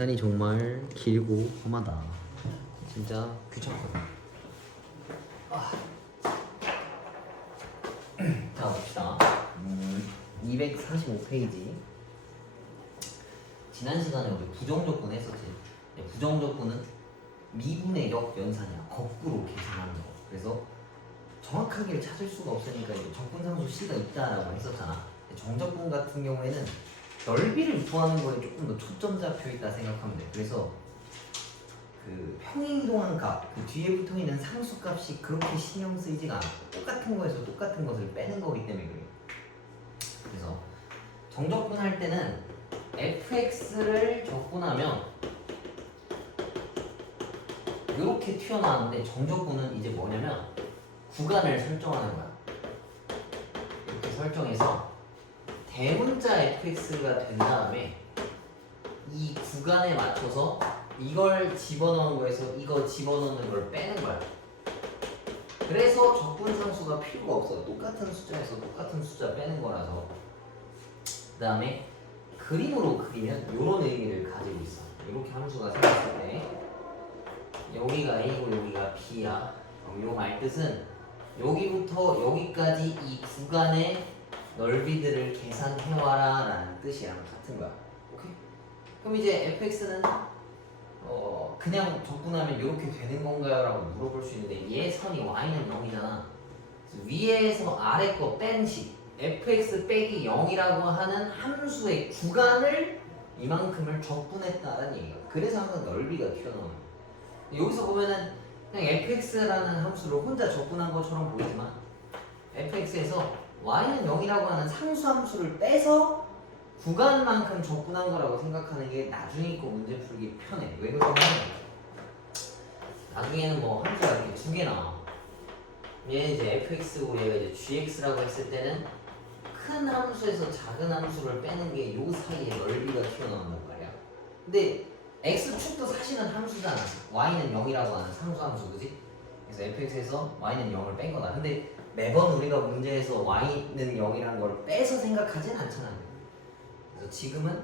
시간이 정말 길고 험하다. 진짜 귀찮거든. 자 봅시다. 245페이지. 지난 시간에 우리 부정조건 했었지. 부정조건은 미분의 역연산이야. 거꾸로 계산하는 거. 그래서 정확하게 찾을 수가 없으니까 적분상수 C가 있다라고 했었잖아. 정적분 같은 경우에는 넓이를 구하는 거에 조금 더 초점 잡혀 있다 생각하면 돼. 그래서 그 평행이동한 값, 그 뒤에 붙어 있는 상수 값이 그렇게 신경 쓰이지가 않아. 똑같은 거에서 똑같은 것을 빼는 거기 때문에 그래. 그래서 정적분 할 때는 fx를 적분하면 이렇게 튀어나왔는데 정적분은 이제 뭐냐면 구간을 설정하는 거야. 이렇게 설정해서 대문자 fx가 된 다음에 이 구간에 맞춰서 이걸 집어넣은 거에서 이거 집어넣는 걸 빼는 거야. 그래서 적분상수가 필요가 없어. 똑같은 숫자에서 똑같은 숫자 빼는 거라서. 그 다음에 그림으로 그리면 이런 의미를 가지고 있어. 이렇게 함수가 생겼을 때 여기가 A고 여기가 B야. 그럼 요 말뜻은 여기부터 여기까지 이 구간의 넓이들을 계산해와라 라는 뜻이랑 같은 거야. 오케이? 그럼 이제 fx는 그냥 적분하면 이렇게 되는 건가요? 라고 물어볼 수 있는데 얘 선이 y는 0이잖아. 위에서 아래 거 뺀 식 fx 빼기 0이라고 하는 함수의 구간을 이만큼을 적분했다는 얘기야. 그래서 항상 넓이가 튀어나오는 거야. 여기서 보면은 그냥 fx라는 함수를 혼자 적분한 것처럼 보이지만 fx에서 y는 0이라고 하는 상수함수를 빼서 구간만큼 적분한 거라고 생각하는 게 나중에 거 문제 풀기 편해. 왜 그러냐면 나중에는 뭐 함수가 이렇게 두 개 나와. 얘는 이제 fx고 얘가 이제 gx라고 했을 때는 큰 함수에서 작은 함수를 빼는 게 요 사이에 넓이가 튀어나온단 말이야. 근데 x축도 사실은 함수잖아. y는 0이라고 하는 상수함수, 그지? 그래서 fx에서 y는 0을 뺀 거다. 근데 매번 우리가 문제에서 y는 0이라는 걸 빼서 생각하진 않잖아요. 그래서 지금은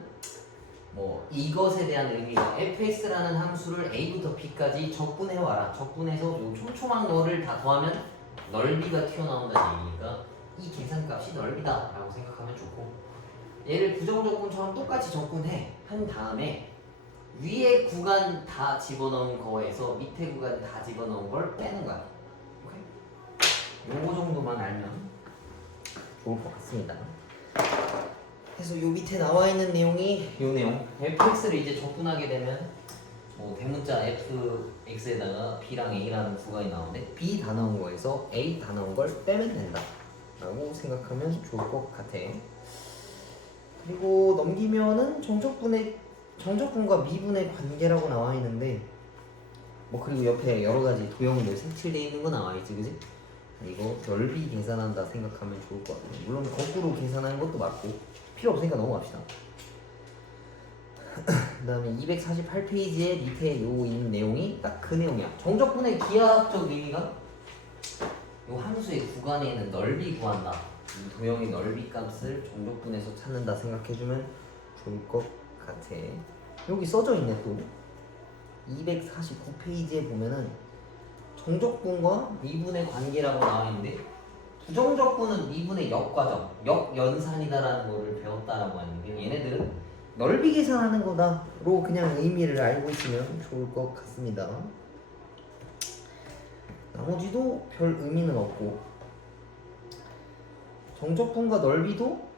뭐 이것에 대한 의미가 fx라는 함수를 a부터 b까지 적분해와라. 적분해서 요 촘촘한 거를 다 더하면 넓이가 튀어나온다는 얘기니까 이 계산값이 넓이다 라고 생각하면 좋고, 얘를 부정적분처럼 똑같이 적분해 한 다음에 위에 구간 다 집어넣은 거에서 밑에 구간 다 집어넣은 걸 빼는 거야. 요거 정도만 알면 좋을 것 같습니다. 그래서 요 밑에 나와 있는 내용이 요 내용. fx를 이제 적분하게 되면 뭐 대문자 fx에다가 b랑 a라는 구간이 나오는데 b 다 나온 거에서 a 다 나온 걸 빼면 된다 라고 생각하면 좋을 것 같아. 그리고 넘기면은 정적분과 미분의 관계라고 나와 있는데 뭐 그리고 옆에 여러 가지 도형들 색칠되어 있는 거 나와 있지, 그지? 이거 넓이 계산한다 생각하면 좋을 것 같아요. 물론 거꾸로 계산하는 것도 맞고 필요 없으니까 넘어갑시다. 그 다음에 248페이지에 밑에 요 있는 내용이 딱 그 내용이야. 정적분의 기하학적 의미가 요 함수의 구간에 있는 넓이 구한다. 이 도형의 넓이 값을 정적분에서 찾는다 생각해주면 좋을 것 같아. 여기 써져 있네. 또 249페이지에 보면은 정적분과 미분의 관계라고 나와 있는데 부정적분은 미분의 역과정, 역연산이다라는 거를 배웠다라고 하는데 얘네들은 넓이 계산하는 거다로 그냥 의미를 알고 있으면 좋을 것 같습니다. 나머지도 별 의미는 없고 정적분과 넓이도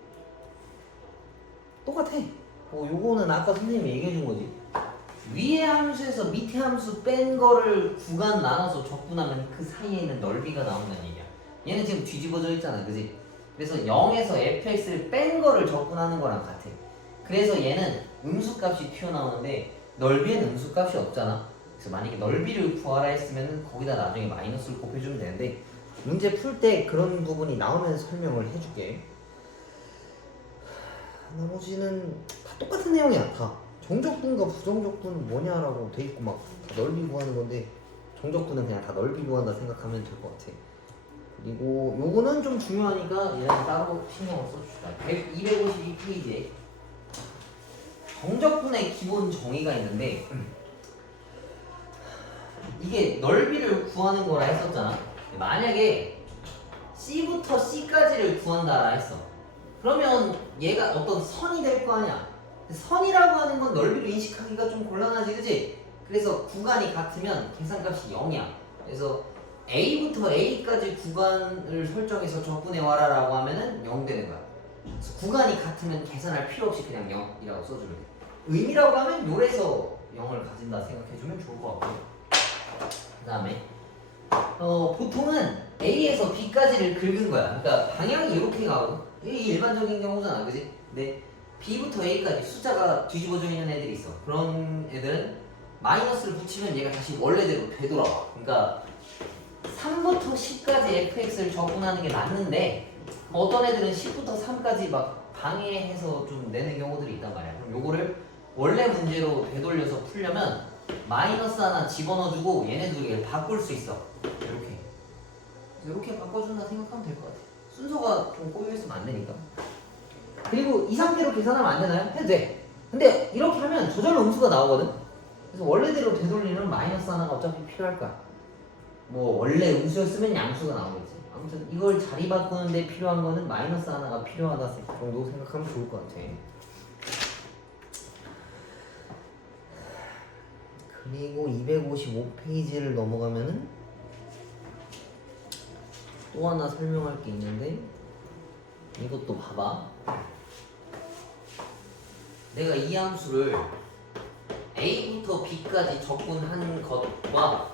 똑같아. 뭐 요거는 아까 선생님이 얘기해 준 거지. 위에 함수에서 밑에 함수 뺀 거를 구간 나눠서 적분하면 그 사이에 있는 넓이가 나온다는 얘기야. 얘는 지금 뒤집어져 있잖아, 그지? 그래서 0에서 fx를 뺀 거를 적분하는 거랑 같아. 그래서 얘는 음수값이 튀어나오는데 넓이에는 음수값이 없잖아. 그래서 만약에 넓이를 구하라 했으면 거기다 나중에 마이너스를 곱해주면 되는데 문제 풀 때 그런 부분이 나오면 설명을 해줄게. 나머지는 다 똑같은 내용이야. 다 정적분과 부정적분은 뭐냐라고 돼 있고 막 다 넓이 구하는 건데 정적분은 그냥 다 넓이 구한다 생각하면 될 것 같아. 그리고 요거는 좀 중요하니까 얘는 따로 신경을 써줍시다. 252페이지에 정적분의 기본 정의가 있는데 이게 넓이를 구하는 거라 했었잖아. 만약에 C부터 C까지를 구한다라 했어. 그러면 얘가 어떤 선이 될 거 아니야. 선이라고 하는 건 넓이로 인식하기가 좀 곤란하지, 그치? 그래서 구간이 같으면 계산값이 0이야. 그래서 A부터 A까지 구간을 설정해서 적분해 와라라고 하면은 0 되는 거야. 그래서 구간이 같으면 계산할 필요 없이 그냥 0이라고 써주면 돼. 의미라고 하면 요래서 0을 가진다 생각해주면 좋을 것 같고. 그 다음에 보통은 A에서 B까지를 긁은 거야. 그러니까 방향이 이렇게 가고 이게 일반적인 경우잖아, 그지? 근데 B부터 A까지 숫자가 뒤집어져 있는 애들이 있어. 그런 애들은 마이너스를 붙이면 얘가 다시 원래대로 되돌아와. 그러니까 3부터 10까지 fx를 적분하는 게 맞는데 어떤 애들은 10부터 3까지 막 방해해서 좀 내는 경우들이 있단 말이야. 그럼 요거를 원래 문제로 되돌려서 풀려면 마이너스 하나 집어넣어주고 얘네 두 개를 바꿀 수 있어. 이렇게 바꿔준다 생각하면 될 것 같아. 순서가 좀 꼬여있으면 안 되니까. 그리고 이 상태로 계산하면 안 되나요? 해도 돼. 근데 이렇게 하면 저절로 음수가 나오거든. 그래서 원래대로 되돌리는 마이너스 하나가 어차피 필요할 거야. 뭐 원래 음수였으면 양수가 나오겠지. 아무튼 이걸 자리 바꾸는데 필요한 거는 마이너스 하나가 필요하다 정도 생각하면 좋을 것 같아. 그리고 255페이지를 넘어가면은 또 하나 설명할 게 있는데 이것도 봐봐. 내가 이 함수를 A부터 B까지 적분한 것과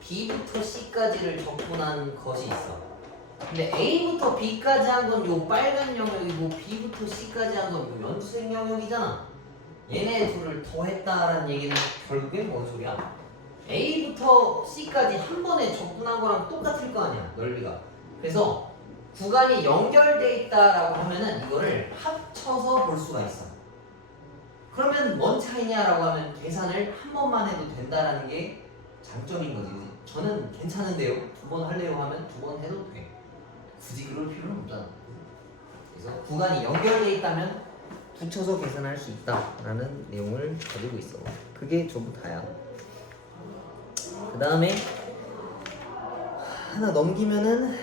B부터 C까지를 적분한 것이 있어. 근데 A부터 B까지 한 건 요 빨간 영역이고 B부터 C까지 한 건 요 연두색 영역이잖아. 얘네 둘을 더했다라는 얘기는 결국엔 뭔 소리야? A부터 C까지 한 번에 적분한 거랑 똑같을 거 아니야, 넓이가. 그래서 구간이 연결돼 있다라고 하면은 이거를 합쳐서 볼 수가 있어. 그러면 뭔 차이냐라고 하면 계산을 한 번만 해도 된다라는 게 장점인 거지. 저는 괜찮은데요. 두 번 하려고 하면 두 번 해도 돼. 굳이 그럴 필요는 없잖아. 그래서 구간이 연결돼 있다면 붙여서 계산할 수 있다라는 내용을 가지고 있어. 그게 전부 다야. 그 다음에 하나 넘기면은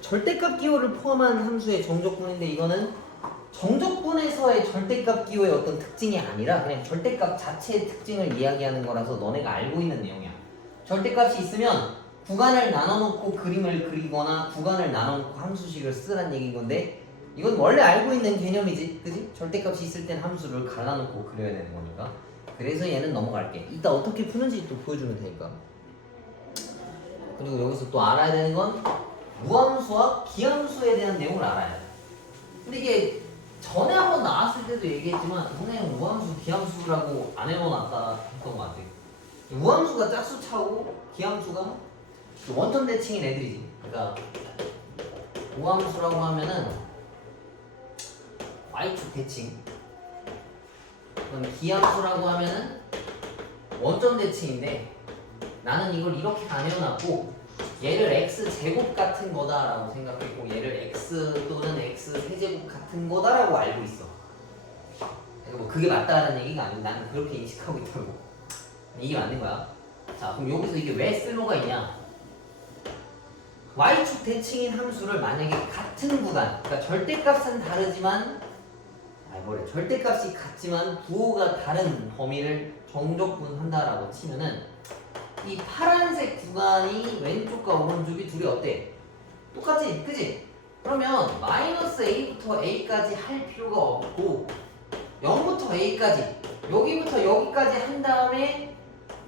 절대값 기호를 포함한 함수의 정적분인데 이거는 정적분에서의 절대값 기호의 어떤 특징이 아니라 그냥 절대값 자체의 특징을 이야기하는 거라서 너네가 알고 있는 내용이야. 절대값이 있으면 구간을 나눠놓고 그림을 그리거나 구간을 나눠놓고 함수식을 쓰란 얘기인 건데 이건 원래 알고 있는 개념이지, 그지? 절대값이 있을 땐 함수를 갈라놓고 그려야 되는 거니까. 그래서 얘는 넘어갈게. 이따 어떻게 푸는지 또 보여주면 되니까. 그리고 여기서 또 알아야 되는 건 무함수와 기함수에 대한 내용을 알아야 돼. 근데 이게 전에 한번 나왔을 때도 얘기했지만 선생님 무함수, 기함수라고 안 해놓았다 했던 것 같아. 무함수가 짝수차고 기함수가 원점 대칭인 애들이지. 그러니까 무함수라고 하면은 Y축 대칭, 그럼 기함수라고 하면은 원점 대칭인데 나는 이걸 이렇게 안 해놨고 얘를 x제곱 같은 거다라고 생각했고 얘를 x 또는 x 세제곱 같은 거다라고 알고 있어. 그래서 뭐 그게 맞다라는 얘기가 아니고 나는 그렇게 인식하고 있다고. 이게 맞는 거야. 자, 그럼 여기서 이게 왜 쓸모가 있냐? y축 대칭인 함수를 만약에 같은 구간, 그러니까 절대값은 다르지만 절대값이 같지만 부호가 다른 범위를 정적분한다라고 치면은 이 파란색 구간이 왼쪽과 오른쪽이 둘이 어때? 똑같지? 그지? 그러면 마이너스 a부터 a까지 할 필요가 없고 0부터 a까지 여기부터 여기까지 한 다음에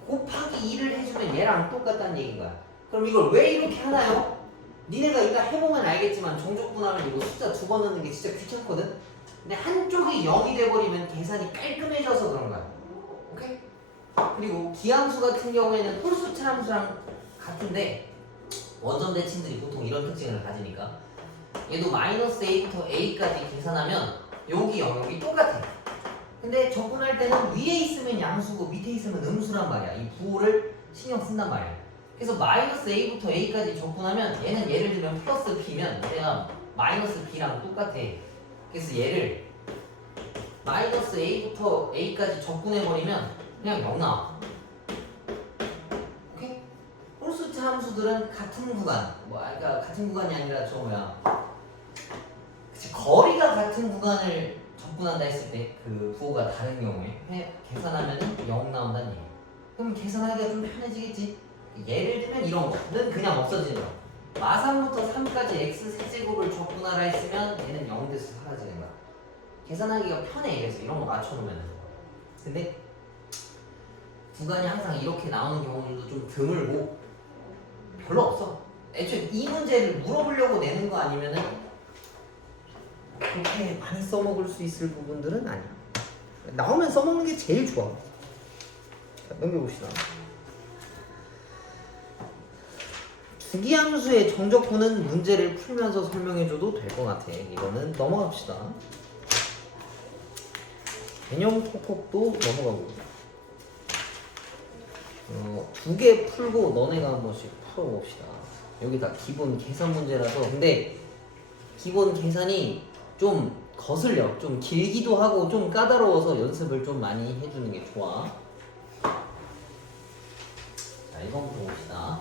곱하기 2를 해주면 얘랑 똑같다는 얘기인 거야. 그럼 이걸 왜 이렇게 하나요? 니네가 일단 해보면 알겠지만 정적분하면 이거 숫자 두 번 넣는 게 진짜 귀찮거든? 근데 한쪽이 0이 돼버리면 계산이 깔끔해져서 그런 거야. 오케이? 그리고 기함수 같은 경우에는 홀수차 함수랑 같은데 원점 대칭들이 보통 이런 특징을 가지니까 얘도 마이너스 a부터 a까지 계산하면 여기 영역이 똑같아. 근데 적분할 때는 위에 있으면 양수고 밑에 있으면 음수란 말이야. 이 부호를 신경 쓴단 말이야. 그래서 마이너스 a부터 a까지 적분하면 얘는 예를 들면 플러스 b면 얘가 마이너스 b랑 똑같아. 그래서 얘를 마이너스 a부터 a까지 적분해버리면 그냥 0 나와. 오케이? 홀수차 함수들은 같은 구간, 그러니까 같은 구간이 아니라 저 그치, 거리가 같은 구간을 적분한다 했을 때 그 부호가 다른 경우에 계산하면은 0 나온다는 얘기. 그럼 계산하기가 좀 편해지겠지? 예를 들면 이런 거는 그냥 없어지는 거야. 마3부터 3까지 x 세제곱을 적분하라 했으면 얘는 0 돼서 사라지는 거야. 계산하기가 편해. 그래서 이런 거 맞춰놓으면. 근데 구간이 항상 이렇게 나오는 경우들도 좀 드물고 별로 없어. 애초에 이 문제를 물어보려고 내는 거 아니면은 그렇게 많이 써먹을 수 있을 부분들은 아니야. 나오면 써먹는 게 제일 좋아. 자, 넘겨봅시다. 주기함수의 정적분은 문제를 풀면서 설명해줘도 될 것 같아. 이거는 넘어갑시다. 개념 톡톡도 넘어가고 2개 풀고 너네가 한 번씩 풀어봅시다. 여기 다 기본 계산 문제라서. 근데 기본 계산이 좀 거슬려. 좀 길기도 하고 좀 까다로워서 연습을 좀 많이 해주는 게 좋아. 자, 이건 봅시다.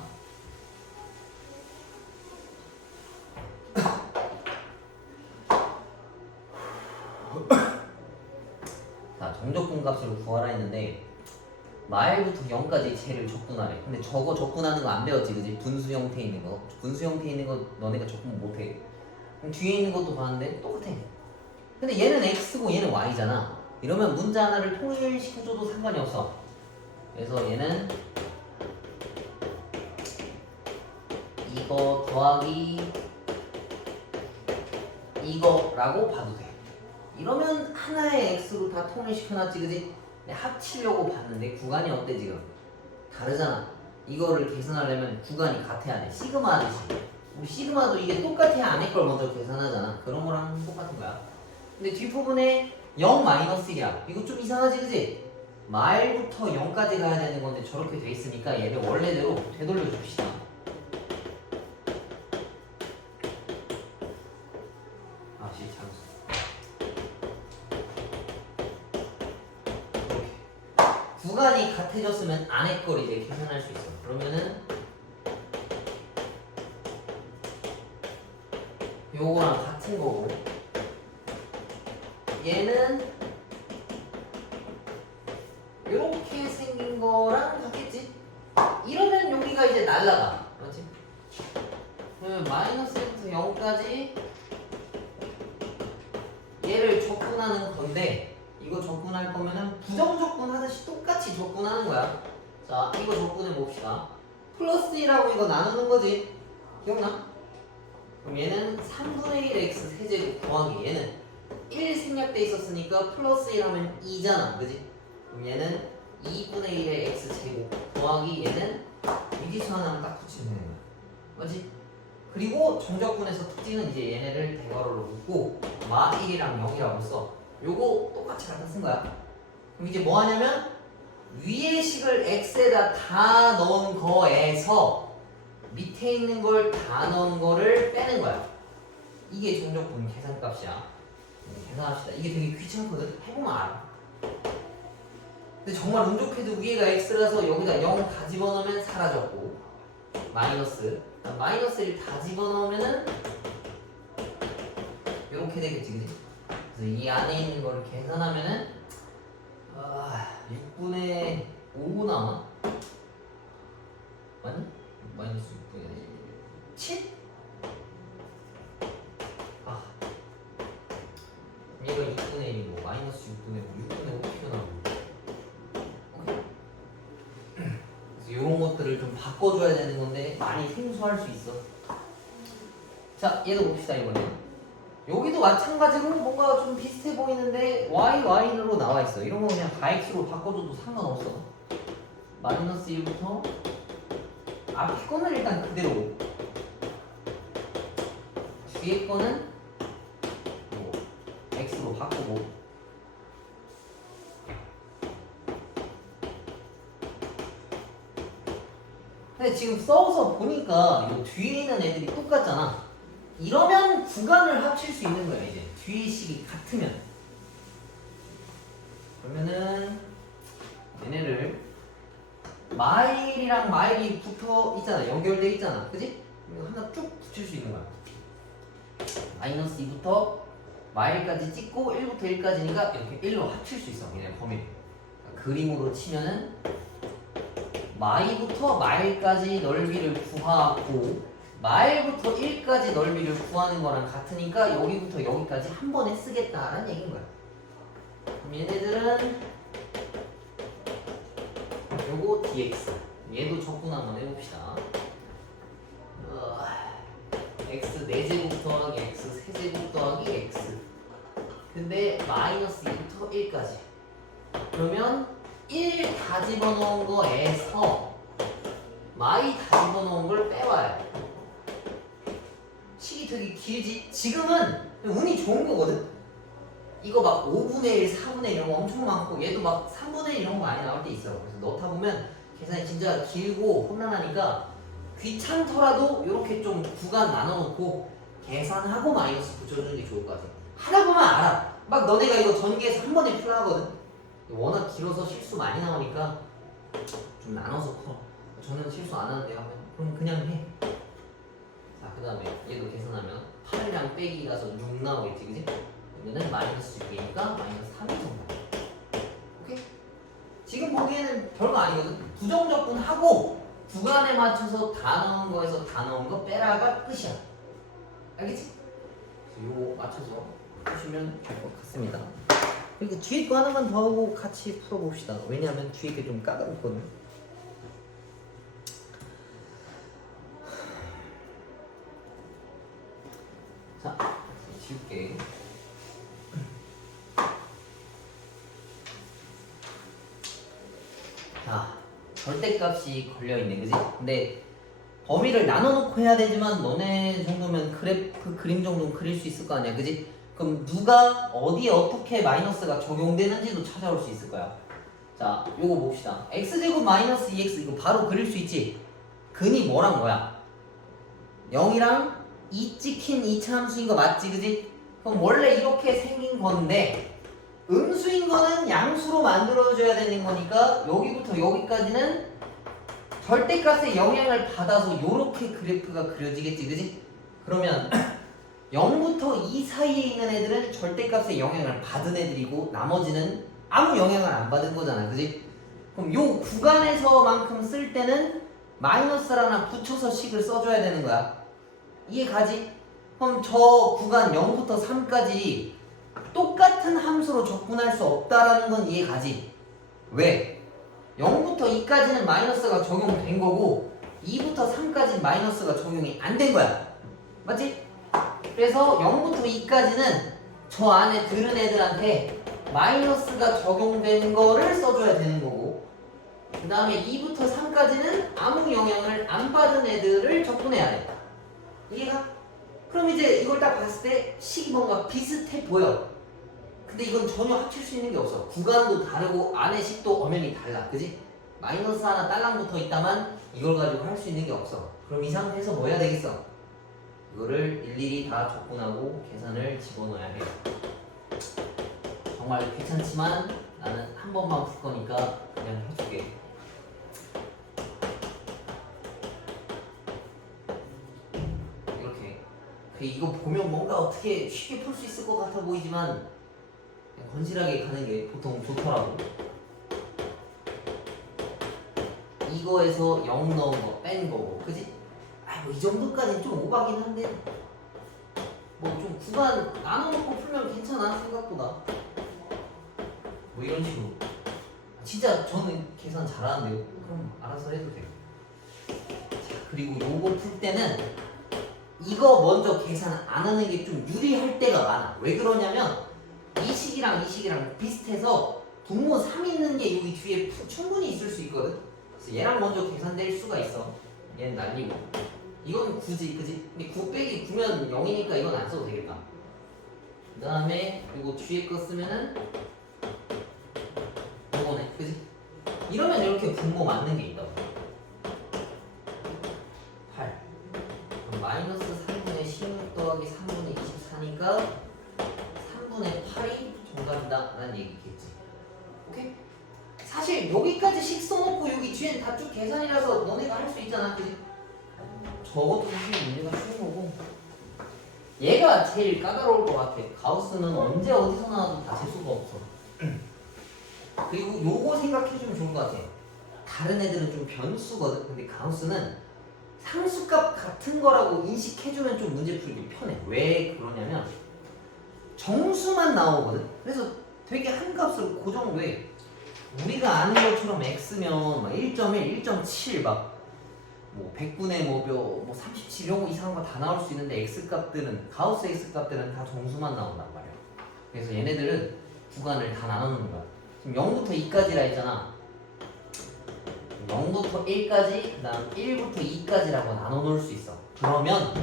자, 정적분 값으로 구하라 했는데 마일부터 0까지 쟤를 적분하래. 근데 저거 적분하는 거 안 배웠지, 그지? 분수 형태에 있는 거. 분수 형태에 있는 거 너네가 적분 못해. 그럼 뒤에 있는 것도 봤는데 똑같아. 근데 얘는 x고 얘는 y잖아. 이러면 문제 하나를 통일시켜줘도 상관이 없어. 그래서 얘는 이거 더하기 이거라고 봐도 돼. 이러면 하나의 x로 다 통일시켜놨지, 그지? 합치려고 봤는데 구간이 어때 지금? 다르잖아. 이거를 계산하려면 구간이 같아야 돼. 시그마 하듯이. 우리 시그마도 이게 똑같아야 안에 걸 먼저 계산하잖아. 그런 거랑 똑같은 거야. 근데 뒷부분에 0-1이야. 이거 좀 이상하지, 그지? 마일부터 0까지 가야 되는 건데 저렇게 돼 있으니까 얘를 원래대로 되돌려 줍시다. 구간이 같아졌으면 안에 걸 이제 계산할 수 있어. 그러면은 요거랑 같은 거고 얘는 요렇게 생긴 거랑 같겠지? 이러면 여기가 이제 날라가. 그렇지? 그러면 마이너스 1부터 0까지 얘를 적분하는 건데 이거 적분할 거면은 부정적분 하듯이 똑같이 적분하는 거야. 자, 이거 적분해 봅시다. 플러스 1하고 이거 나누는 거지. 기억나? 그럼 얘는 3분의 1 x 세제곱 더하기 얘는 1 생략돼 있었으니까 플러스 1 하면 2잖아. 그지? 그럼 얘는 2분의 1의 x 제곱 더하기 얘는 위지수 하나만 딱 붙이면 되는 거야. 맞지? 그리고 정적분에서 특징은 이제 얘네를 대괄호로 묶고 마 1이랑 0이라고 써. 요거 똑같이 갖다 쓴 거야. 그럼 이제 뭐 하냐면 위의 식을 x에다 다 넣은 거에서 밑에 있는 걸 다 넣은 거를 빼는 거야. 이게 정적분 계산값이야. 계산합시다. 이게 되게 귀찮거든. 해보면 알아. 근데 정말 운 좋게도 위에가 x라서 여기다 0 다 집어넣으면 사라졌고 마이너스 마이너스를 다 집어넣으면은 이렇게 되겠지, 그지? 그래서 이 안에 있는 거를 계산하면은 6분의 5 나와. 맞니? 마이너스 6분의 7? 얘가 6분의 1이고 마이너스 6분의 5, 6분의 5 튀어나오고. 그래서 이런 것들을 좀 바꿔줘야 되는 건데 많이 생소할 수 있어. 자, 얘도 봅시다. 이번에 여기도 마찬가지로 뭔가 좀 비슷해 보이는데 y로 나와 있어. 이런 거 그냥 다 x로 바꿔줘도 상관없어. 마이너스 1부터 앞에 거는 일단 그대로, 뒤에 거는 뭐 x로 바꾸고. 근데 지금 써서 보니까 이 뒤에 있는 애들이 똑같잖아. 이러면 구간을 합칠 수 있는 거야. 이제 뒤의 식이 같으면 그러면은 얘네를 마일이랑 마일이 붙어 있잖아. 연결돼 있잖아. 그지? 이거 하나 쭉 붙일 수 있는 거야. 마이너스 2부터 마일까지 찍고 1부터 1까지니까 이렇게 1로 합칠 수 있어. 얘네 범위. 그림으로 치면은 마이부터 마일까지 넓이를 구하고 마일부터 1까지 넓이를 구하는 거랑 같으니까 여기부터 여기까지 한 번에 쓰겠다라는 얘기인 거야. 그럼 얘네들은 요거 dx 얘도 적분 한번 해봅시다. x 4제곱 더하기 x 3제곱 더하기 x 근데 마이너스 2부터 1까지 그러면 1 다 집어넣은 거에서 마이 다 집어넣은 걸 빼와야 돼. 식이 되게 길지? 지금은 운이 좋은 거거든? 이거 막 5분의 1, 4분의 1 이런 거 엄청 많고 얘도 막 3분의 1 이런 거 많이 나올 때 있어. 그래서 넣다 보면 계산이 진짜 길고 험난하니까 귀찮더라도 이렇게 좀 구간 나눠놓고 계산하고 마이너스 붙여주는 게 좋을 것 같아. 하다 보면 알아. 막 너네가 이거 전개해서 한 번에 풀어하거든. 워낙 길어서 실수 많이 나오니까 좀 나눠서 풀어. 저는 실수 안 하는데 하면 그럼 그냥 해. 자, 그 다음에 얘도 계산하면 8이랑 빼기라서 6 나오겠지, 그지? 그러면은 마이너스 6이니까 마이너스 3이 정답. 오케이? 지금 보기에는 별거 아니거든. 부정적분하고 구간에 맞춰서 다 넣은 거에서 다 넣은 거 빼라가 끝이야. 알겠지? 요거 맞춰서 푸시면 될 것 같습니다. 그리고 뒤에 거 하나만 더 하고 같이 풀어봅시다. 왜냐하면 뒤에 게 좀 까다롭거든. 자, 지울게. 자, 절대값이 걸려있네, 그지? 근데 범위를 나눠놓고 해야 되지만 너네 정도면 그래프 그림 정도는 그릴 수 있을 거 아니야, 그지? 그럼 누가 어디에 어떻게 마이너스가 적용되는지도 찾아올 수 있을 거야. 자, 요거 봅시다. x제곱 마이너스 2x 이거 바로 그릴 수 있지? 근이 뭐랑 뭐야? 0이랑 2 찍힌 이차함수인 거 맞지, 그지? 그럼 원래 이렇게 생긴 건데 음수인 거는 양수로 만들어줘야 되는 거니까 여기부터 여기까지는 절대값의 영향을 받아서 요렇게 그래프가 그려지겠지, 그지? 그러면 0부터 2 사이에 있는 애들은 절대값의 영향을 받은 애들이고 나머지는 아무 영향을 안 받은 거잖아, 그지? 그럼 요 구간에서만큼 쓸 때는 마이너스를 하나 붙여서 식을 써줘야 되는 거야. 이해 가지? 그럼 저 구간 0부터 3까지 똑같은 함수로 적분할 수 없다라는 건 이해 가지? 왜? 0부터 2까지는 마이너스가 적용된 거고 2부터 3까지는 마이너스가 적용이 안 된 거야. 맞지? 그래서 0부터 2까지는 저 안에 들은 애들한테 마이너스가 적용된 거를 써줘야 되는 거고 그 다음에 2부터 3까지는 아무 영향을 안 받은 애들을 적분해야 돼. 이해가? 그럼 이제 이걸 딱 봤을 때 식이 뭔가 비슷해 보여. 근데 이건 전혀 합칠 수 있는 게 없어. 구간도 다르고 안에 식도 엄연히 달라. 그지? 마이너스 하나 딸랑 붙어 있다만 이걸 가지고 할 수 있는 게 없어. 그럼 이 상태에서 뭐 해야 되겠어? 이거를 일일이 다 적분하고 계산을 집어넣어야 해. 정말 귀찮지만 나는 한 번만 풀 거니까 그냥 해줄게. 이렇게. 이거 보면 뭔가 어떻게 쉽게 풀 수 있을 것 같아 보이지만 그냥 건실하게 가는 게 보통 좋더라고. 이거에서 0 넣은 거 뺀 거고, 그지? 뭐 이 정도까지는 좀 오바긴 한데 뭐 좀 구간 나눠놓고 풀면 괜찮아 생각보다. 뭐 이런 식으로. 진짜 저는 계산 잘하는데요. 그럼 알아서 해도 돼요. 자, 그리고 요거 풀 때는 이거 먼저 계산 안 하는 게 좀 유리할 때가 많아. 왜 그러냐면 이 식이랑 이 식이랑 비슷해서 분모 3 있는 게 여기 뒤에 충분히 있을 수 있거든. 그래서 얘랑 먼저 계산될 수가 있어. 얘는 날리고 이건 굳이, 그지? 근데 9 빼기 9면 0이니까 이건 안 써도 되겠다. 그 다음에 이거 뒤에 거 쓰면은 이거네, 그지? 이러면 이렇게 분모 맞는 게 있다고. 8 그럼 마이너스 3분의 16 더하기 3분의 24니까 3분의 8이 정답이다 라는 얘기겠지. 여기까지 식 써놓고 여기 뒤엔 다 쭉 계산이라서 너네가 할 수 있잖아, 그지? 저것도 사실 문제가 쉬운 거고. 얘가 제일 까다로울 것 같아. 가우스는 언제 어디서 나와도 다 재수가 없어. 그리고 요거 생각해주면 좋은 것 같아. 다른 애들은 좀 변수거든. 근데 가우스는 상수값 같은 거라고 인식해주면 좀 문제 풀기 편해. 왜 그러냐면 정수만 나오거든. 그래서 되게 한 값을 고정. 왜? 우리가 아는 것처럼 x면 막 1.1, 1.7 막 뭐 100분의 뭐 37 이런 거 이상한 거 다 나올 수 있는데 x값들은 가우스 x값들은 다 정수만 나온단 말이야. 그래서 얘네들은 구간을 다 나누는 거야. 지금 0부터 2까지라 했잖아. 0부터 1까지, 그 다음 1부터 2까지라고 나눠 놓을 수 있어. 그러면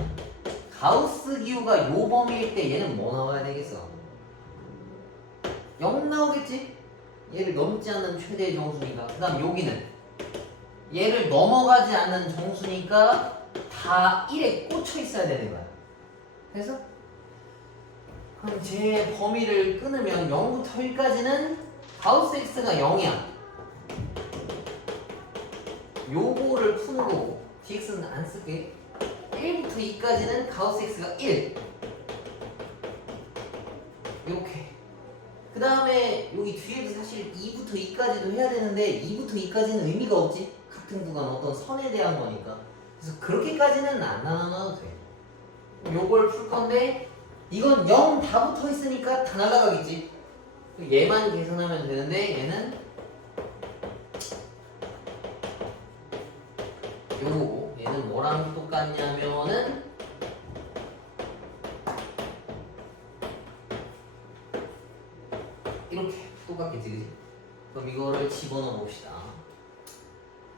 가우스 기호가 요 범위일 때 얘는 뭐 나와야 되겠어? 0 나오겠지? 얘를 넘지 않는 최대의 정수니까. 그 다음 여기는 얘를 넘어가지 않는 정수니까 다 1에 꽂혀 있어야 되는 거야. 그래서 그럼 제 범위를 끊으면 0부터 1까지는 가우스 x가 0이야. 요거를 푸는 거고 dx는 안 쓸게. 1부터 2까지는 가우스 x가 1 이렇게. 그 다음에 여기 뒤에도 사실 2부터 2까지도 해야 되는데 2부터 2까지는 의미가 없지. 같은 구간 어떤 선에 대한 거니까. 그래서 그렇게까지는 안 나눠도 돼. 요걸 풀 건데 이건 0 다 붙어 있으니까 다 날아가겠지. 얘만 계산하면 되는데 얘는 요거 얘는 뭐랑 똑같냐면은 이렇게 똑같겠지, 그지? 그럼 이거를 집어넣어 봅시다.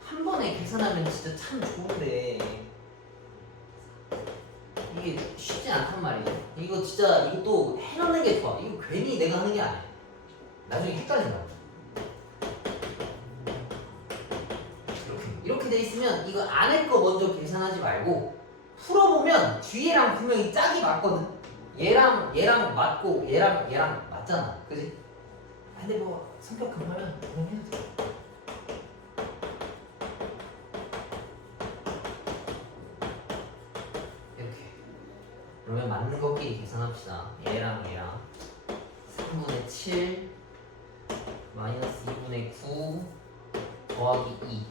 한 번에 계산하면 진짜 참 좋은데 이게 쉽지 않단 말이죠. 이거 진짜 이것도 해놓는 게 좋아. 이거 괜히 내가 하는 게 아니야. 나중에 헷갈린다고. 이렇게 돼 있으면 이거 안에 거 먼저 계산하지 말고 풀어보면 뒤에랑 분명히 짝이 맞거든. 얘랑 맞고 얘랑 맞잖아, 그지? 근데 뭐 성격 급하면 그냥 해도 돼. 이렇게. 그러면 맞는 것끼리 계산합시다. 얘랑 3분의 7 마이너스 2분의 9 더하기 2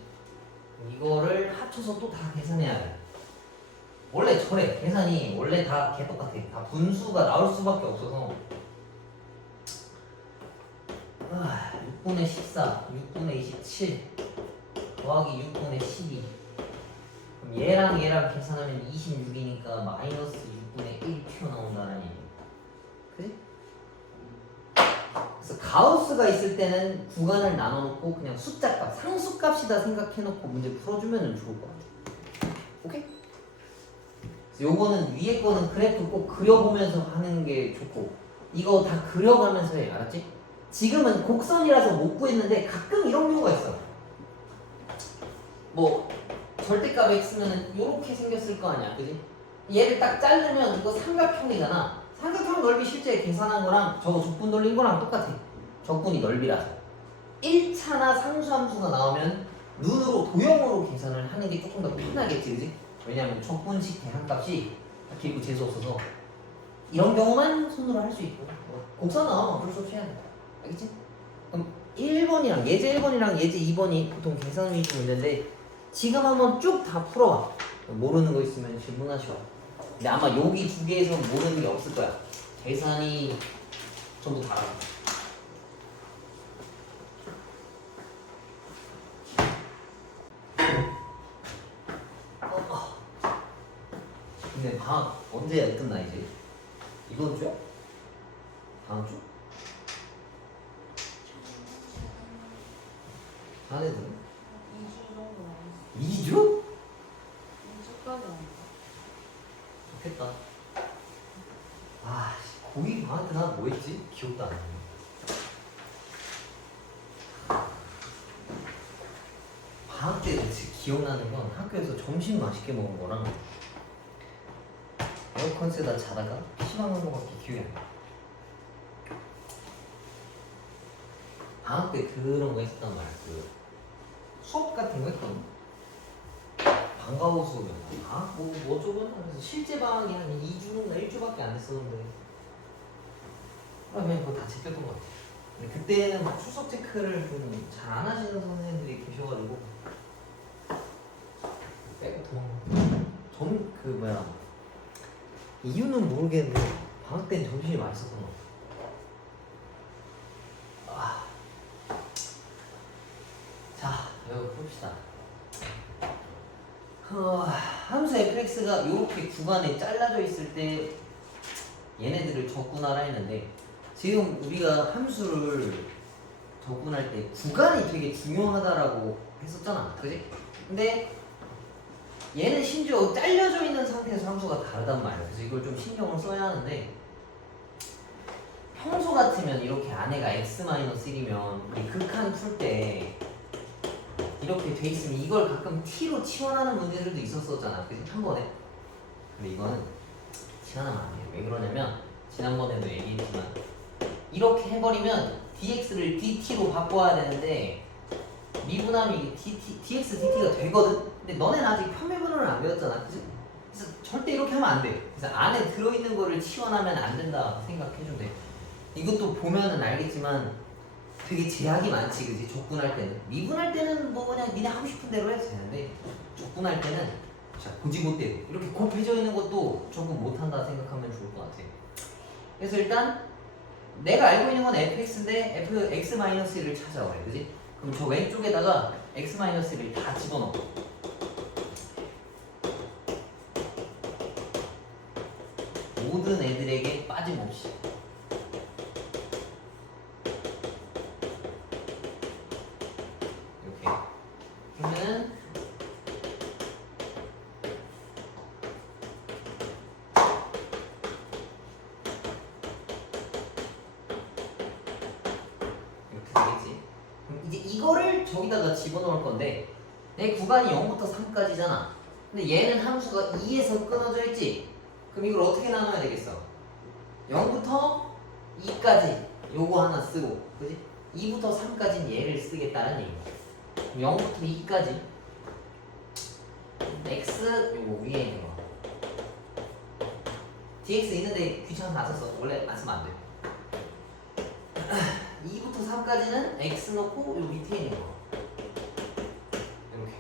이거를 합쳐서 또 다 계산해야 돼. 원래 저래. 계산이 원래 다 개똑같아. 다 분수가 나올 수밖에 없어서 6분의 14 6분의 27 더하기 6분의 12 그럼 얘랑 계산하면 26이니까 마이너스 6분의 1 튀어나온다는 얘기. 그지? 그래서 가우스가 있을 때는 구간을 나눠놓고 그냥 숫자값, 상수값이다 생각해놓고 문제 풀어주면 좋을 것 같아. 오케이? 그래서 요거는 위에 거는 그래프 꼭 그려보면서 하는 게 좋고 이거 다 그려가면서 해. 알았지? 지금은 곡선이라서 못 구했는데 가끔 이런 경우가 있어. 뭐 절대값 x면은 요렇게 생겼을 거 아니야, 그지? 얘를 딱 자르면 이거 삼각형이잖아. 삼각형 넓이 실제 계산한 거랑 저거 적분 돌린 거랑 똑같아. 적분이 넓이라서 1차나 상수함수가 나오면 눈으로 도형으로 계산을 하는 게 조금 더 편하겠지, 그지? 왜냐면 적분식 계산값이 길고 재수 없어서 이런 경우만 손으로 할 수 있고 곡선 나오면 어쩔 수 없이 해야 돼. 알겠지? 그럼 1번이랑 예제 1번이랑 예제 2번이 보통 계산 위주 문제인데 지금 한번 쭉 다 풀어봐. 모르는 거 있으면 질문하시오. 근데 아마 여기 두 개에서 모르는 게 없을 거야. 계산이 전부 다르고. 근데 방학 언제 끝나 이제? 이번 주야? 다음 주? 안에도 2주 정도 남았어. 2주? 2주까지 안 가. 좋겠다. 아, 고기 방학 때 나 뭐 했지? 기억도 안 나네. 방학 때 진짜 기억나는 건 학교에서 점심 맛있게 먹은 거랑 에어컨 쐬다 자다가 PC방 간 거밖에 기억이 안 나. 방학 때 그런 거 했었단 말이야. 그 수업 같은 거 했거든. 방과후 수업이었나? 아, 뭐 어쩌고 하면서 실제 방학이 한 2주나 1주밖에 안 됐었는데. 그냥 그거 다 제꼈던 것 같아. 근데 그때는 막 출석 체크를 좀 잘 안 하시는 선생님들이 계셔가지고 빼고 도망가. 저는 그 뭐야 이유는 모르겠는데 방학 때는 정신이 많이 썼던 것 같아. 아. 자, 이거 봅시다. 함수 fx가 이렇게 구간에 잘라져 있을 때 얘네들을 적분하라 했는데 지금 우리가 함수를 적분할 때 구간이 되게 중요하다라고 했었잖아, 그지? 근데 얘는 심지어 잘려져 있는 상태에서 함수가 다르단 말이야. 그래서 이걸 좀 신경을 써야 하는데 평소 같으면 이렇게 안에가 x-1이면 우리 극한 풀 때 이렇게 돼 있으면 이걸 가끔 t로 치환하는 문제들도 있었었잖아, 그지? 한 번에. 근데 이거는 치환하면 안 돼요. 왜 그러냐면 지난번에도 얘기했지만 이렇게 해버리면 dx를 dt로 바꿔야 되는데 미분함이 dx dt가 되거든? 근데 너네는 아직 편미분호를 안 배웠잖아, 그치? 그래서 절대 이렇게 하면 안 돼. 그래서 안에 들어있는 거를 치환하면 안 된다 생각해주면 돼. 이것도 보면은 알겠지만 되게 제약이 많지, 그지? 적분할 때는. 미분할 때는 뭐 그냥 니네 하고 싶은 대로 해도 되는데 적분할 때는 자, 고지고대로 이렇게 곱해져 있는 것도 적분 못한다 생각하면 좋을 것 같아. 그래서 일단 내가 알고 있는 건 fx인데 fx-1를 찾아와, 그지? 그럼 저 왼쪽에다가 x-1을 다 집어넣어. 모든 애들에게 빠짐없이. 이렇게. 그러면은 이렇게 되겠지. 그럼 이제 이거를 저기다가 집어넣을 건데 내 구간이 0부터 3까지잖아. 근데 얘는 함수가 2에서 끊어져 있지. 그럼 이걸 어떻게 나눠야 되겠어? 0부터 2까지 요거 하나 쓰고, 그지? 2부터 3까지는 얘를 쓰겠다는 얘기야. 그럼 0부터 2까지 x 요거 위에 있는 거 dx 있는데 귀찮아서 안 썼어. 원래 안 쓰면 안 돼. 2부터 3까지는 x 넣고 요 밑에 있는 거 이렇게.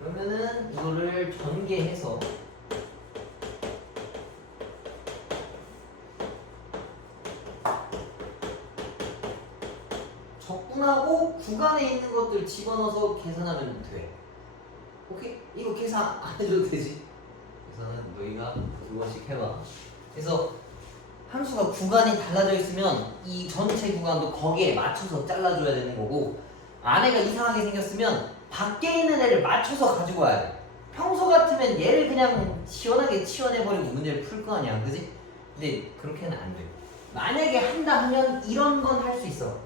그러면은 이거를 전개해서 적분하고 구간에 있는 것들 집어넣어서 계산하면 돼. 오케이? 이거 계산 안 해줘도 되지? 계산은 너희가 두 번씩 해봐. 그래서 함수가 구간이 달라져 있으면 이 전체 구간도 거기에 맞춰서 잘라줘야 되는 거고 안에가 이상하게 생겼으면 밖에 있는 애를 맞춰서 가지고 와야 돼. 평소 같으면 얘를 그냥 시원하게 치워내버리고 문제를 풀 거 아니야, 그지? 근데 그렇게는 안 돼. 만약에 한다 하면 이런 건 할 수 있어.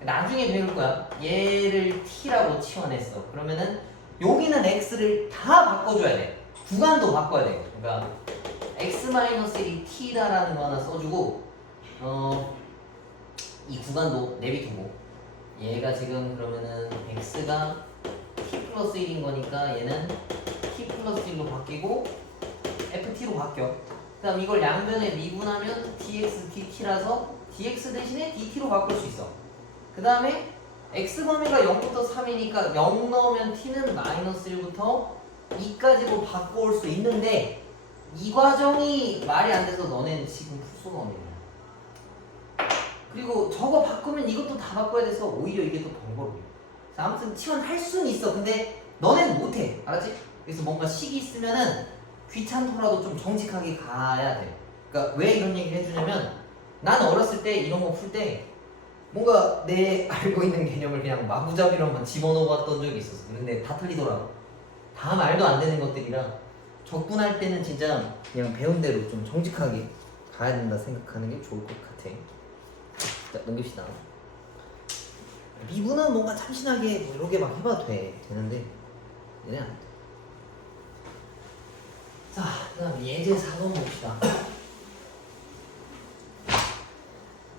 나중에 배울 거야. 얘를 t라고 치워냈어. 그러면은 여기는 x를 다 바꿔줘야 돼. 구간도 바꿔야 돼. 그러니까 x-1이 t다라는 거 하나 써주고 이 구간도 내비두고 얘가 지금 그러면은 x가 t 플러스 1인 거니까 얘는 t 플러스 1로 바뀌고 ft로 바뀌어. 그 다음 이걸 양변에 미분하면 dx dt라서 dx 대신에 dt로 바꿀 수 있어. 그 다음에 x 범위가 0부터 3이니까 0 넣으면 t는 마이너스 1부터 2까지로 바꿔올 수 있는데 이 과정이 말이 안 돼서 너네는 지금 풀 수가 없는 거야. 그리고 저거 바꾸면 이것도 다 바꿔야 돼서 오히려 이게 더 번거로워. 아무튼 치환할 수는 있어. 근데 너네는 못해. 알았지? 그래서 뭔가 식이 있으면은 귀찮더라도 좀 정직하게 가야 돼. 그러니까 왜 이런 얘기를 해주냐면 난 어렸을 때 이런 거 풀 때 뭔가 내 알고 있는 개념을 그냥 마구잡이로만 집어넣어봤던 적이 있었어. 근데 다 틀리더라고. 다 말도 안 되는 것들이라 적분할 때는 진짜 그냥 배운 대로 좀 정직하게 가야 된다 생각하는 게 좋을 것 같아. 자, 넘깁시다. 미분은 뭔가 참신하게 뭐 이렇게 막 해봐도 되는데 얘는 안 돼. 자, 그 다음 예제 4번 봅시다.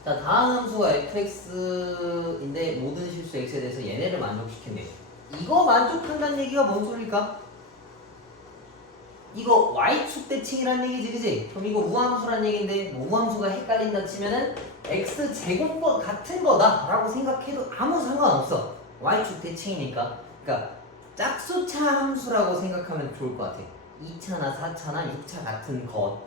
자, 다음 함수가 fx인데 모든 실수 x에 대해서 얘네를 만족시켰네. 이거 만족한다는 얘기가 뭔 소리일까? 이거 y축 대칭이라는 얘기지, 그지? 그럼 이거 우함수란 얘기인데 뭐 우함수가 헷갈린다 치면은 x제곱과 같은 거다라고 생각해도 아무 상관없어. y축 대칭이니까. 그러니까 짝수차 함수라고 생각하면 좋을 것 같아. 2차나 4차나 6차 같은 것.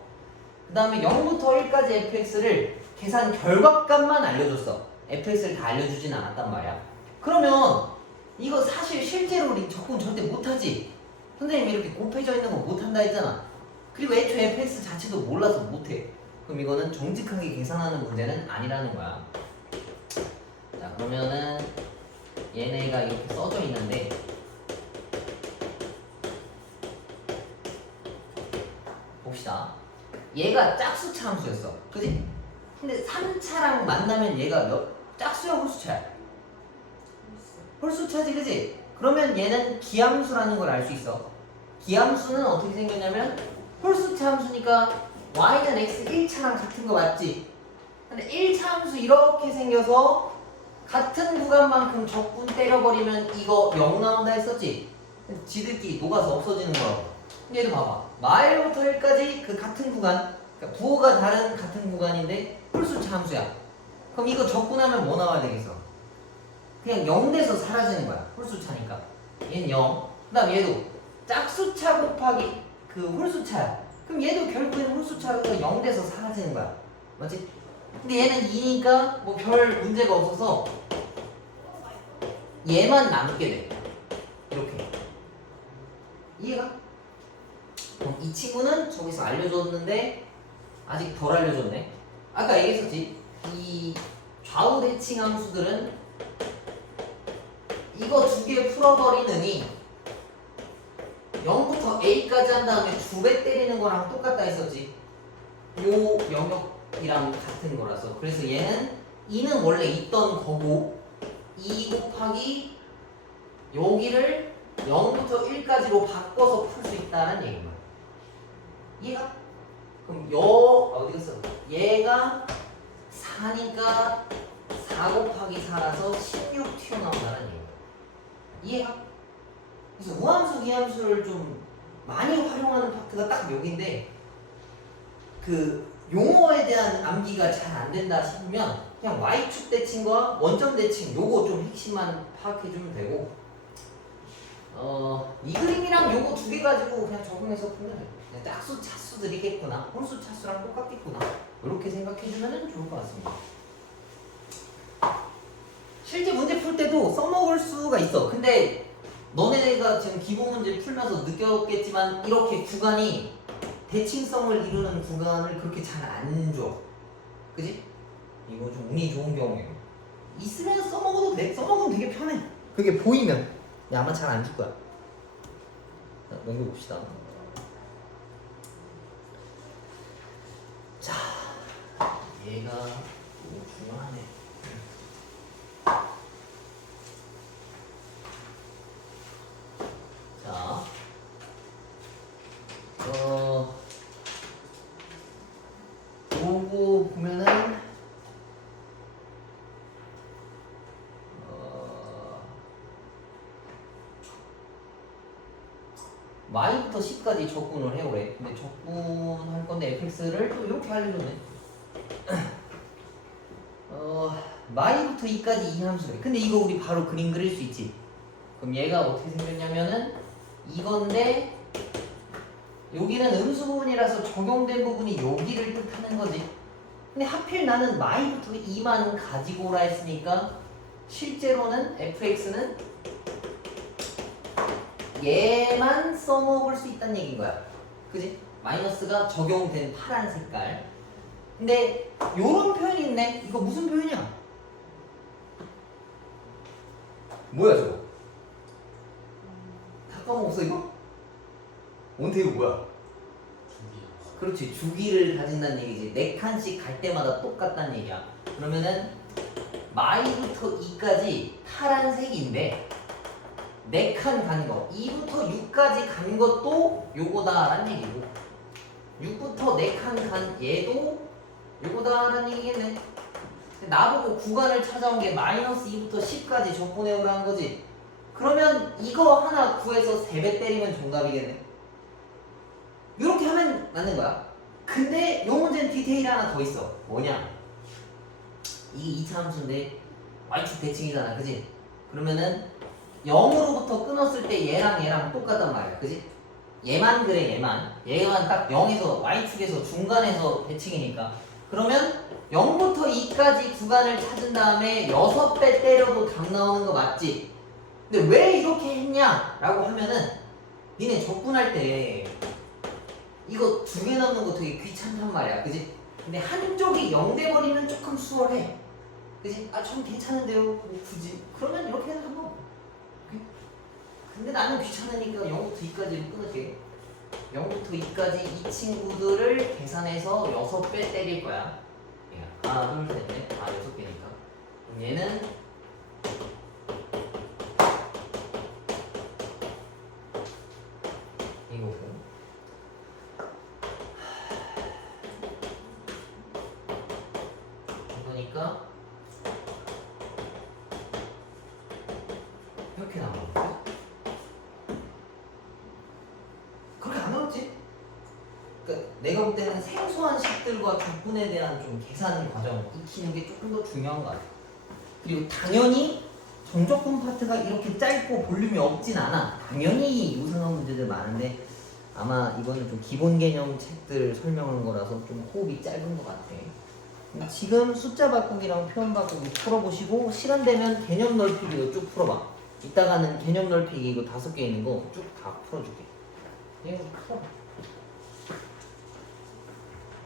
그 다음에 0부터 1까지 fx를 계산 결과값만 알려줬어. fx를 다 알려주진 않았단 말이야. 그러면 이거 사실 실제로 우리 적분 절대 못하지. 선생님이 이렇게 곱해져 있는 거 못한다 했잖아. 그리고 애초에 fx 자체도 몰라서 못해. 그럼 이거는 정직하게 계산하는 문제는 아니라는 거야. 자, 그러면은 얘네가 이렇게 써져 있는데 봅시다. 얘가 짝수차 함수였어. 그지? 근데 3차랑 만나면 얘가 짝수야 홀수차야? 홀수차지, 그지? 그러면 얘는 기함수라는 걸 알 수 있어. 기함수는 어떻게 생겼냐면 홀수차 함수니까 y는 x 1차랑 같은 거 맞지? 근데 1차 함수 이렇게 생겨서 같은 구간만큼 적분 때려버리면 이거 0 나온다 했었지? 지들끼리 녹아서 없어지는 거라고. 얘도 봐봐. 마일부터 1까지 그 같은 구간, 그러니까 부호가 다른 같은 구간인데 홀수차 함수야. 그럼 이거 적분하면 뭐 나와야 되겠어? 그냥 0 돼서 사라지는 거야. 홀수차니까. 얘는 0. 그 다음 얘도 짝수차 곱하기 그 홀수차야. 그럼 얘도 결국엔 홀수차가 0 돼서 사라지는 거야. 맞지? 근데 얘는 2니까 뭐 별 문제가 없어서 얘만 남게 돼. 이렇게. 이해가? 그럼 이 친구는 저기서 알려줬는데 아직 덜 알려줬네. 아까 얘기했었지. 이 좌우 대칭 함수들은 이거 두 개 풀어버리느니 0부터 a까지 한 다음에 2배 때리는 거랑 똑같다 했었지. 요 영역이랑 같은 거라서. 그래서 얘는 2는 원래 있던 거고 2 곱하기 여기를 0부터 1까지로 바꿔서 풀 수 있다는 얘기인 거야. 이해가? 그럼 어디 갔어? 얘가 4니까 4 곱하기 4라서 16 튀어나온다는 얘기야. 이해가? 그래서 우함수, 기함수를 좀 많이 활용하는 파트가 딱 여기인데 그 용어에 대한 암기가 잘 안 된다 싶으면 그냥 y축 대칭과 원점 대칭 요거 좀 핵심만 파악해주면 되고 이 그림이랑 요거 두 개 가지고 그냥 적응해서 풀면 돼. 그냥 짝수, 차수들이겠구나. 홀수, 차수랑 똑같겠구나. 이렇게 생각해주면 좋을 것 같습니다. 실제 문제 풀 때도 써먹을 수가 있어. 근데 너네가 지금 기본 문제 풀면서 느꼈겠지만 이렇게 구간이 대칭성을 이루는 구간을 그렇게 잘 안 줘. 그지? 이거 좀 운이 좋은 경우에요. 있으면 써먹어도 돼. 써먹으면 되게 편해. 그게 보이면. 근데 아마 잘 안 줄 거야. 자, 넘겨봅시다. 자, 얘가 중요하네. 자, 요거 보면은 y부터 10까지 적분을 해오래. 근데 적분할 건데 fx를 또 이렇게 알려줬네. y부터 2까지 이 함수래. 근데 이거 우리 바로 그림 그릴 수 있지. 그럼 얘가 어떻게 생겼냐면은 이건데 여기는 음수 부분이라서 적용된 부분이 여기를 뜻하는 거지. 근데 하필 나는 y부터 2만 가지고 오라 했으니까 실제로는 fx는 얘만 써먹을 수 있다는 얘기인 거야. 그지? 마이너스가 적용된 파란 색깔. 근데 요런 표현이 있네. 이거 무슨 표현이야? 뭐야 저거? 다 까먹었어 이거? 원태이거 뭐야? 그렇지. 주기를 가진다는 얘기지. 4칸씩 갈 때마다 똑같다는 얘기야. 그러면은 마이부터 2까지 파란색인데 4칸 가는 거 2부터 6까지 간 것도 요거다라는 얘기고 6부터 4칸 간 얘도 요거다라는 얘기겠네. 나보고 구간을 찾아온 게 마이너스 2부터 10까지 적분해오라는 거지. 그러면 이거 하나 구해서 3배 때리면 정답이겠네. 이렇게 하면 맞는 거야. 근데 이 문제는 디테일이 하나 더 있어. 뭐냐? 이게 2차 함수인데 y축 대칭이잖아, 그지? 그러면은 0으로부터 끊었을 때 얘랑 똑같단 말이야, 그지? 얘만 그래, 얘만 딱 0에서 y축에서 중간에서 대칭이니까. 그러면 0부터 2까지 구간을 찾은 다음에 6배 때려도 답 나오는 거 맞지? 근데 왜 이렇게 했냐? 라고 하면은 니네 적분할 때 이거 2개 넣는 거 되게 귀찮단 말이야, 그지? 근데 한쪽이 0 돼버리면 조금 수월해, 그지? 아, 좀 괜찮은데요? 뭐 굳이? 그러면 이렇게 해서 한번. 근데 나는 귀찮으니까 0부터 2까지로 끊을게. 0부터 2까지 이 친구들을 계산해서 6배 때릴 거야. 하나, 둘, 셋, 넷. 6개니까. 그럼 얘는 이거고. 그러니까 이렇게 나오거든. 그렇게 안 나왔지? 그러니까 내가 볼 때는 생소한 식들과 적분에 대한 좀 계산 과정 익히는 게 조금 더 중요한 것 같아. 그리고 당연히 정적분 파트가 이렇게 짧고 볼륨이 없진 않아. 당연히 유상한 문제들 많은데 아마 이거는 좀 기본 개념 책들 설명한 거라서 좀 호흡이 짧은 것 같아. 지금 숫자 바꾸기랑 표현 바꾸기 풀어보시고 시간 되면 개념 넓히기도 쭉 풀어봐. 이따가는 개념 넓히기 이거 5개 있는 거 쭉 다 풀어줄게. 이거 풀어봐.